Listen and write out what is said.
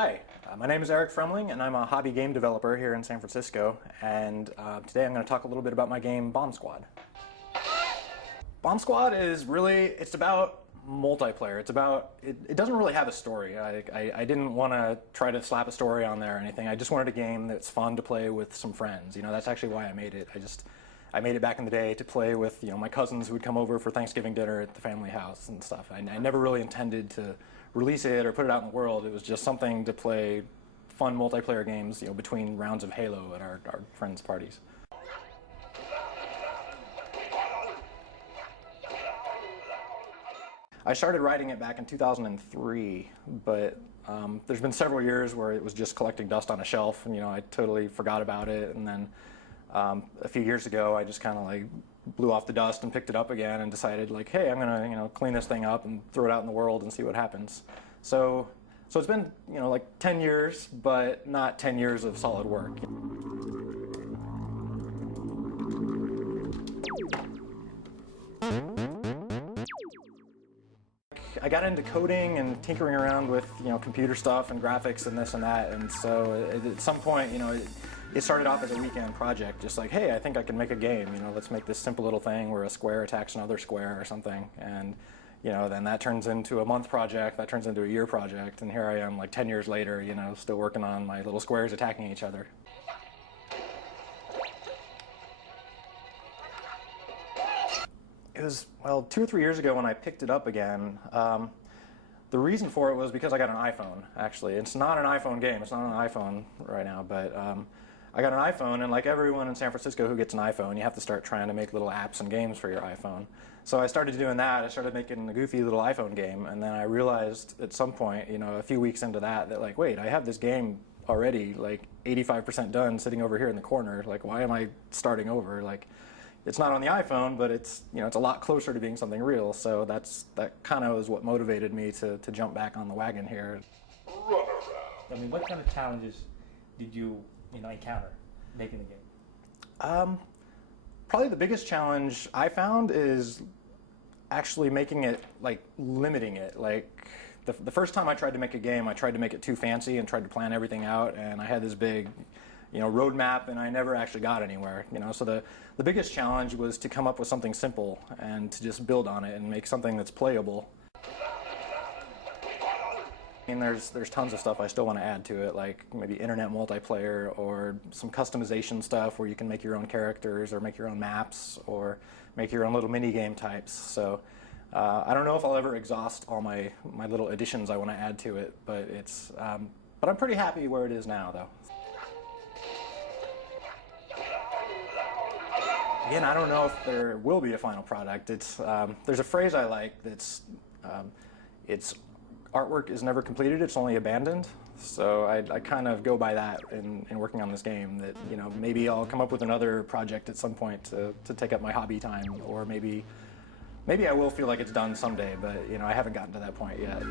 Hi, my name is Froemling, and I'm a hobby game developer here in San Francisco. And today I'm going to talk a little bit about my game BombSquad. BombSquad is really, it's about multiplayer. It's about, it doesn't really have a story. I didn't want to try to slap a story on there or anything. I just wanted a game that's fun to play with some friends. You know, that's actually why I made it. I made it back in the day to play with, you know, my cousins who would come over for Thanksgiving dinner at the family house and stuff. I never really intended to release it or put it out in the world. It was just something to play fun multiplayer games, you know, between rounds of Halo at our friends' parties. I started writing it back in 2003, but there's been several years where it was just collecting dust on a shelf, and you know, I totally forgot about it. And then a few years ago, I just kind of like blew off the dust and picked it up again and decided like, hey, I'm gonna, you know, clean this thing up and throw it out in the world and see what happens. So it's been, you know, like 10 years, but not 10 years of solid work. I got into coding and tinkering around with, you know, computer stuff and graphics and this and that, and so at some point, you know, it started off as a weekend project, just like, hey, I think I can make a game, you know, let's make this simple little thing where a square attacks another square or something, and you know, then that turns into a month project, that turns into a year project, and here I am like 10 years later, you know, still working on my little squares attacking each other. It was, well, 2 or 3 years ago when I picked it up again. The reason for it was because I got an iPhone, actually. It's not an iPhone game, it's not on an iPhone right now, but I got an iPhone, and like everyone in San Francisco who gets an iPhone, you have to start trying to make little apps and games for your iPhone. So I started doing that. I started making a goofy little iPhone game, and then I realized at some point, you know, a few weeks into that like, wait, I have this game already like 85% done sitting over here in the corner. Like, why am I starting over? Like, it's not on the iPhone, but it's, you know, it's a lot closer to being something real. So that kind of was what motivated me to jump back on the wagon here. I mean, what kind of challenges did you encounter making the game? Probably the biggest challenge I found is actually making it, like, limiting it. Like, the first time I tried to make a game, I tried to make it too fancy and tried to plan everything out, and I had this big, you know, roadmap, and I never actually got anywhere. You know, so the biggest challenge was to come up with something simple and to just build on it and make something that's playable. I mean, there's tons of stuff I still want to add to it, like maybe internet multiplayer or some customization stuff where you can make your own characters or make your own maps or make your own little mini game types. So I don't know if I'll ever exhaust all my little additions I want to add to it, but but I'm pretty happy where it is now, though. Again, I don't know if there will be a final product. There's a phrase I like that's, it's artwork is never completed, it's only abandoned. So I kind of go by that in working on this game, that, you know, maybe I'll come up with another project at some point to take up my hobby time, or maybe I will feel like it's done someday, but, you know, I haven't gotten to that point yet.